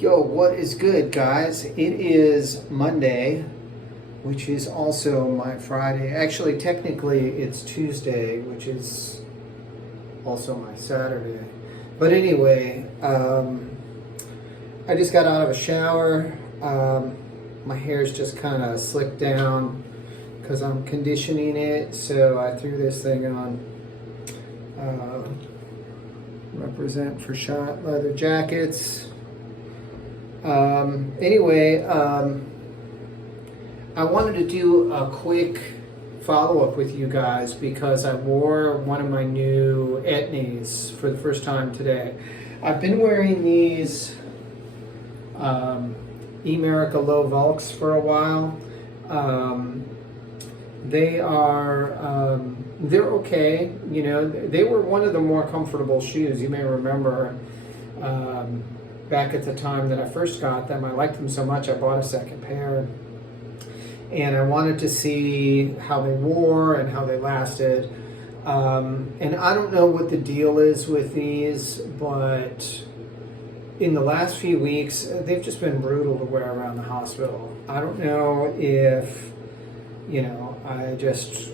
Yo, what is good, guys? It is Monday, which is also my Friday. Actually, technically, it's Tuesday, which is also my Saturday. But anyway, I just got out of a shower. My hair's just kind of slicked down because I'm conditioning it. So I threw this thing on. Represent for Shot leather jackets. Anyway, I wanted to do a quick follow-up with you guys because I wore one of my new Etnies for the first time today. I've been wearing these Emerica low Vulcs for a while. They are they're okay. You know, they were one of the more comfortable shoes. You may remember back at the time that I first got them, I liked them so much I bought a second pair. And I wanted to see how they wore and how they lasted. And I don't know what the deal is with these, but in the last few weeks, they've just been brutal to wear around the hospital. I don't know if, you know, I just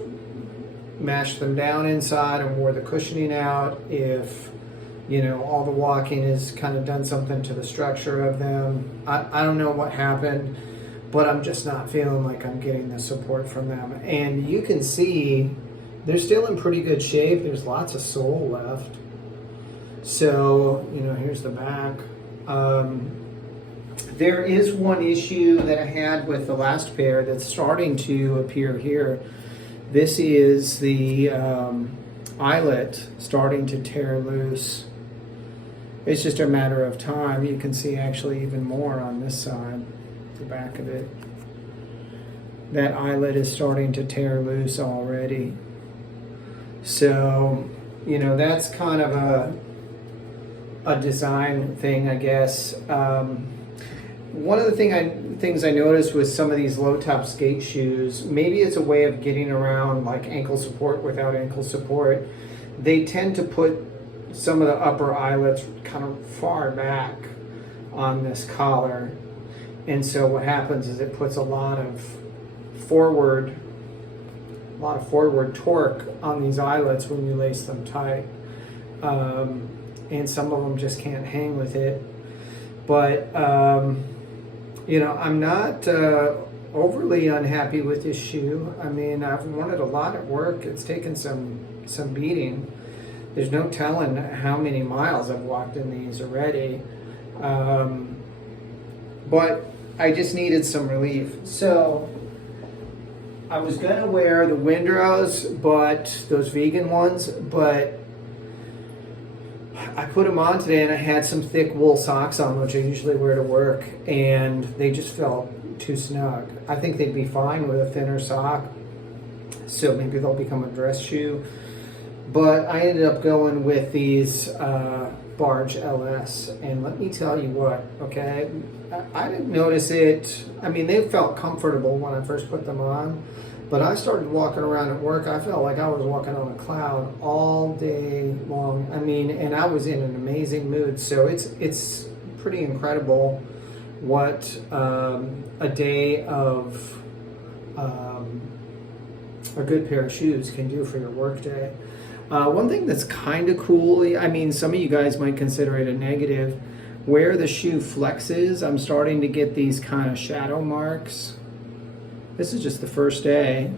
mashed them down inside and wore the cushioning out, if, you know, all the walking has kind of done something to the structure of them. I don't know what happened, but I'm just not feeling like I'm getting the support from them. And you can see they're still in pretty good shape. There's lots of sole left. So, you know, here's the back. There is one issue that I had with the last pair that's starting to appear here. This is the eyelet starting to tear loose. It's just a matter of time. You can see actually even more on this side, the back of it. That eyelet is starting to tear loose already. So, you know, that's kind of a design thing, I guess. One of the things I noticed with some of these low top skate shoes, maybe it's a way of getting around like ankle support without ankle support. They tend to put some of the upper eyelets kind of far back on this collar. And so what happens is it puts a lot of forward torque on these eyelets when you lace them tight. And some of them just can't hang with it. But, you know, I'm not overly unhappy with this shoe. I mean, I've worn it a lot at work. It's taken some beating. There's no telling how many miles I've walked in these already. But I just needed some relief. So I was gonna wear the Windrows, but those vegan ones, but I put them on today and I had some thick wool socks on, which I usually wear to work, and they just felt too snug. I think they'd be fine with a thinner sock, so maybe they'll become a dress shoe. But I ended up going with these Barge LS, and let me tell you what, okay? I didn't notice it. I mean, they felt comfortable when I first put them on, but I started walking around at work. I felt like I was walking on a cloud all day long. I mean, and I was in an amazing mood. So it's pretty incredible what a day of a good pair of shoes can do for your work day. One thing that's kind of cool, I mean, some of you guys might consider it a negative, where the shoe flexes, I'm starting to get these kind of shadow marks. This is just the first day,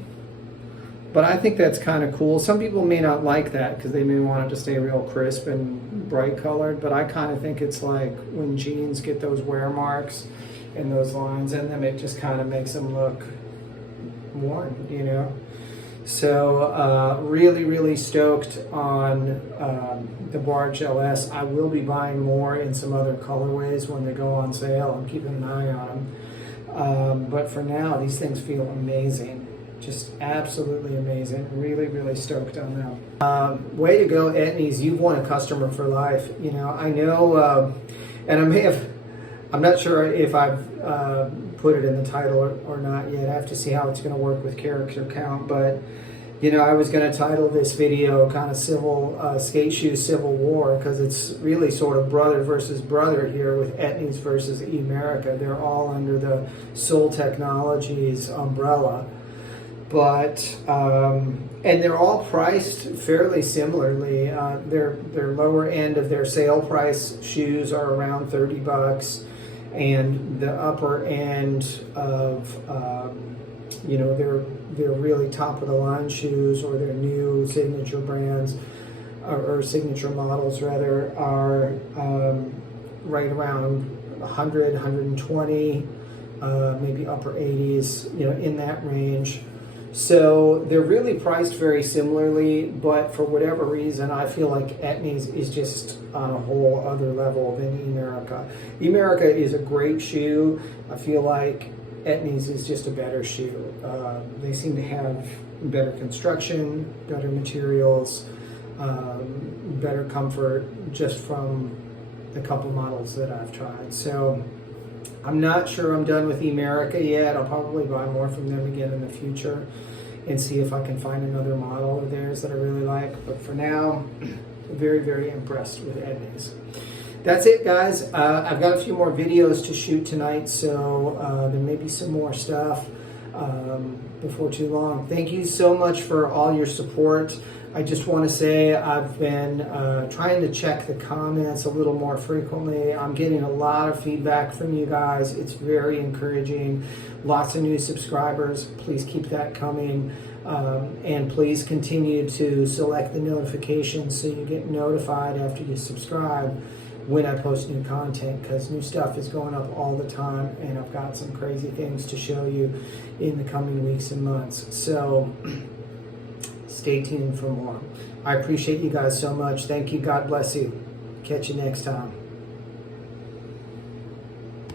but I think that's kind of cool. Some people may not like that because they may want it to stay real crisp and bright colored, but I kind of think it's like when jeans get those wear marks and those lines in them, it just kind of makes them look worn, you know? So really, really stoked on the Barge LS. I will be buying more in some other colorways when they go on sale. I'm keeping an eye on them. But for now, these things feel amazing. Just absolutely amazing. Really, really stoked on them. Way to go, Etnies. You've won a customer for life. You know, I know, and I'm not sure if I've put it in the title or not yet. I have to see how it's going to work with character count. But You know, I was going to title this video kind of skate shoe civil war, because it's really sort of brother versus brother here with Etnies versus Emerica. They're all under the Soul Technologies umbrella, but and they're all priced fairly similarly. Their lower end of their sale price shoes are around $30, and the upper end of you know, they're really top of the line shoes, or their new signature brands, or signature models rather, are right around 100, 120, maybe upper 80s, you know, in that range. So they're really priced very similarly, but for whatever reason, I feel like Etnies is just on a whole other level than Emerica. Emerica is a great shoe. I feel like Etnies is just a better shoe. They seem to have better construction, better materials, better comfort, just from the couple models that I've tried. So I'm not sure I'm done with Emerica yet. I'll probably buy more from them again in the future and see if I can find another model of theirs that I really like. But for now, very, very impressed with Etnies. That's it, guys. I've got a few more videos to shoot tonight, so there may be some more stuff before too long. Thank you so much for all your support. I just want to say I've been trying to check the comments a little more frequently. I'm getting a lot of feedback from you guys. It's very encouraging. Lots of new subscribers. Please keep that coming. And please continue to select the notifications so you get notified after you subscribe when I post new content, because new stuff is going up all the time, and I've got some crazy things to show you in the coming weeks and months. So stay tuned for more. I appreciate you guys so much. Thank you. God bless you. Catch you next time.